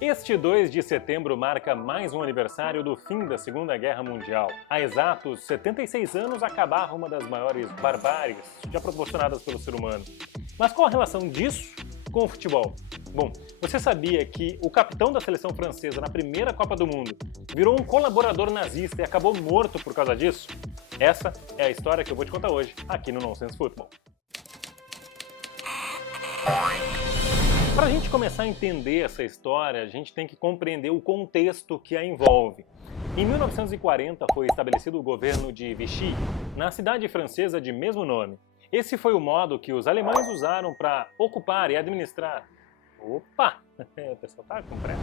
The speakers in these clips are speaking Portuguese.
Este 2 de setembro marca mais um aniversário do fim da Segunda Guerra Mundial. Há exatos 76 anos acabava uma das maiores barbáries já proporcionadas pelo ser humano. Mas qual a relação disso com o futebol? Bom, você sabia que o capitão da seleção francesa na primeira Copa do Mundo virou um colaborador nazista e acabou morto por causa disso? Essa é a história que eu vou te contar hoje aqui no Nonsense Football. Para a gente começar a entender essa história, a gente tem que compreender o contexto que a envolve. Em 1940 foi estabelecido o governo de Vichy, na cidade francesa de mesmo nome. Esse foi o modo que os alemães usaram para ocupar e administrar... Opa! O pessoal tá com pressa.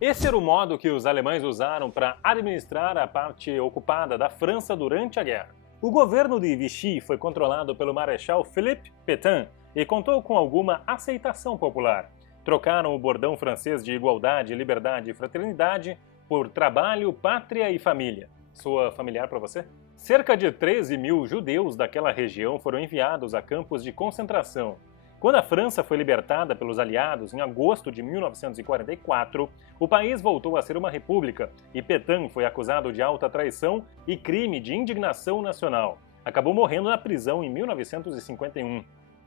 Esse era o modo que os alemães usaram para administrar a parte ocupada da França durante a guerra. O governo de Vichy foi controlado pelo Marechal Philippe Pétain, e contou com alguma aceitação popular. Trocaram o bordão francês de igualdade, liberdade e fraternidade por trabalho, pátria e família. Soa familiar para você? Cerca de 13 mil judeus daquela região foram enviados a campos de concentração. Quando a França foi libertada pelos aliados em agosto de 1944, o país voltou a ser uma república e Pétain foi acusado de alta traição e crime de indignação nacional. Acabou morrendo na prisão em 1951.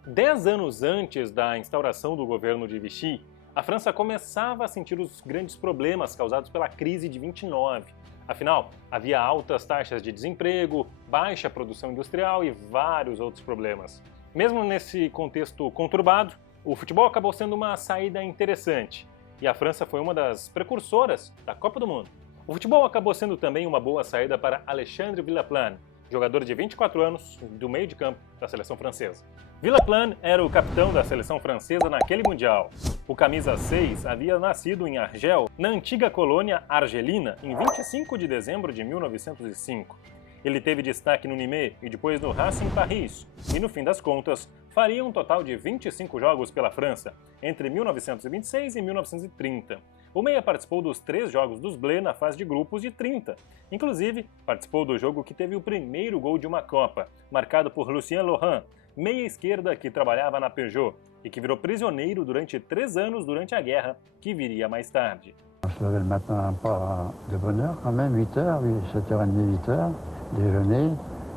10 anos antes da instauração do governo de Vichy, a França começava a sentir os grandes problemas causados pela crise de 29. Afinal, havia altas taxas de desemprego, baixa produção industrial e vários outros problemas. Mesmo nesse contexto conturbado, o futebol acabou sendo uma saída interessante, e a França foi uma das precursoras da Copa do Mundo. O futebol acabou sendo também uma boa saída para Alexandre Villaplane, jogador de 24 anos do meio de campo da seleção francesa. Villaplane era o capitão da seleção francesa naquele Mundial. O camisa 6 havia nascido em Argel, na antiga colônia argelina, em 25 de dezembro de 1905. Ele teve destaque no Nîmes e depois no Racing Paris, e no fim das contas, faria um total de 25 jogos pela França, entre 1926 e 1930. O meia participou dos 3 jogos dos Bleus na fase de grupos de 30. Inclusive, participou do jogo que teve o primeiro gol de uma Copa, marcado por Lucien Laurent, meia esquerda que trabalhava na Peugeot e que virou prisioneiro durante 3 anos durante a guerra, que viria mais tarde. On se levait le matin pas de bonne heure quand même, 8h, 7h30, 8h, déjeuner,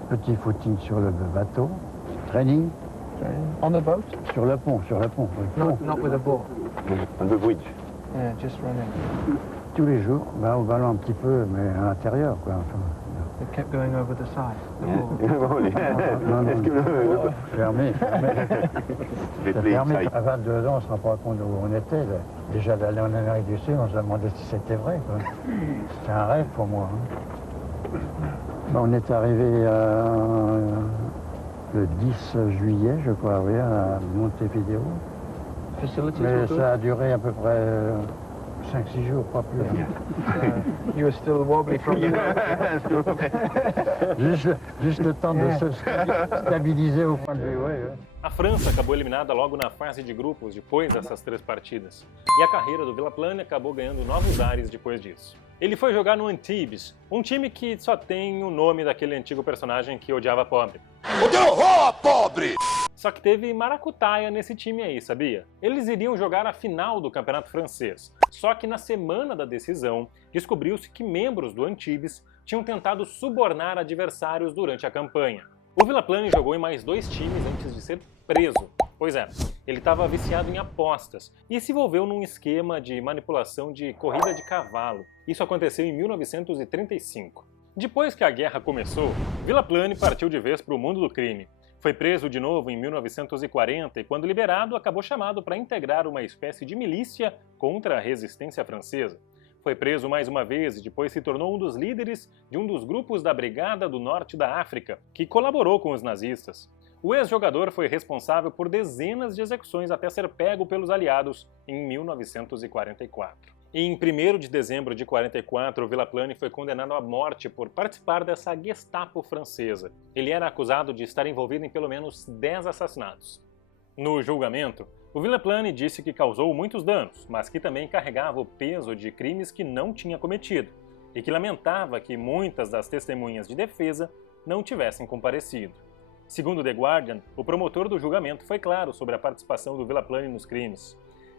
petit footing sur le bateau, training. On the boat? Sur le pont. Not with a ball. On the bridge. Yeah, just running. Tous les jours, au ballon un petit peu, mais à l'intérieur, quoi. Enfin, They kept going over the side. The ball. non, fermé. Les C'est play fermé. inside. À 22 ans, on ne se rend pas compte où on était. Là. Déjà d'aller en Amérique du Sud, on se demandait si c'était vrai, quoi. C'était un rêve pour moi. On est arrivé le 10 juillet, je crois, oui, à Montevideo. Facilities Mais were good. ça a duré à peu près 5-6 jours, pas plus. You were still wobbly from the boat. Juste le temps de se stabiliser au point de vue, ouais. A França acabou eliminada logo na fase de grupos depois dessas 3 partidas. E a carreira do Villaplane acabou ganhando novos ares depois disso. Ele foi jogar no Antibes, um time que só tem o nome daquele antigo personagem que odiava pobre. Odeia pobre! Só que teve maracutaia nesse time aí, sabia? Eles iriam jogar a final do campeonato francês. Só que na semana da decisão, descobriu-se que membros do Antibes tinham tentado subornar adversários durante a campanha. O Villaplane jogou em mais 2 times antes de ser preso. Pois é, ele estava viciado em apostas e se envolveu num esquema de manipulação de corrida de cavalo. Isso aconteceu em 1935. Depois que a guerra começou, Villaplane partiu de vez para o mundo do crime. Foi preso de novo em 1940 e, quando liberado, acabou chamado para integrar uma espécie de milícia contra a resistência francesa. Foi preso mais uma vez e depois se tornou um dos líderes de um dos grupos da Brigada do Norte da África, que colaborou com os nazistas. O ex-jogador foi responsável por dezenas de execuções até ser pego pelos aliados em 1944. Em 1º de dezembro de 44, Villaplane foi condenado à morte por participar dessa Gestapo francesa. Ele era acusado de estar envolvido em pelo menos 10 assassinatos. No julgamento, o Villaplane disse que causou muitos danos, mas que também carregava o peso de crimes que não tinha cometido, e que lamentava que muitas das testemunhas de defesa não tivessem comparecido. Segundo The Guardian, o promotor do julgamento foi claro sobre a participação do Villaplane nos crimes.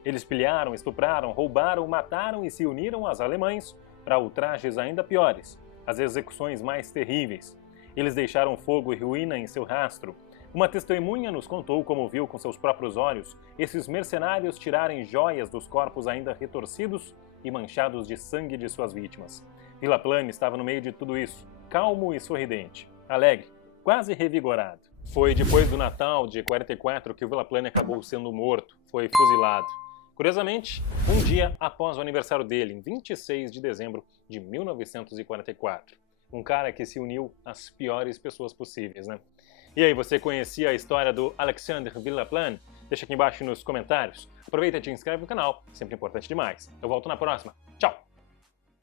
Eles pilharam, estupraram, roubaram, mataram e se uniram aos alemães para ultrajes ainda piores, as execuções mais terríveis. Eles deixaram fogo e ruína em seu rastro. Uma testemunha nos contou como viu com seus próprios olhos esses mercenários tirarem joias dos corpos ainda retorcidos e manchados de sangue de suas vítimas. Vilaplane estava no meio de tudo isso, calmo e sorridente, alegre, quase revigorado. Foi depois do Natal de 44 que o Vilaplane acabou sendo morto, foi fuzilado. Curiosamente, um dia após o aniversário dele, em 26 de dezembro de 1944. Um cara que se uniu às piores pessoas possíveis, né? E aí, você conhecia a história do Alexandre Vilaplane? Deixa aqui embaixo nos comentários. Aproveita e te inscreve no canal, sempre importante demais. Eu volto na próxima.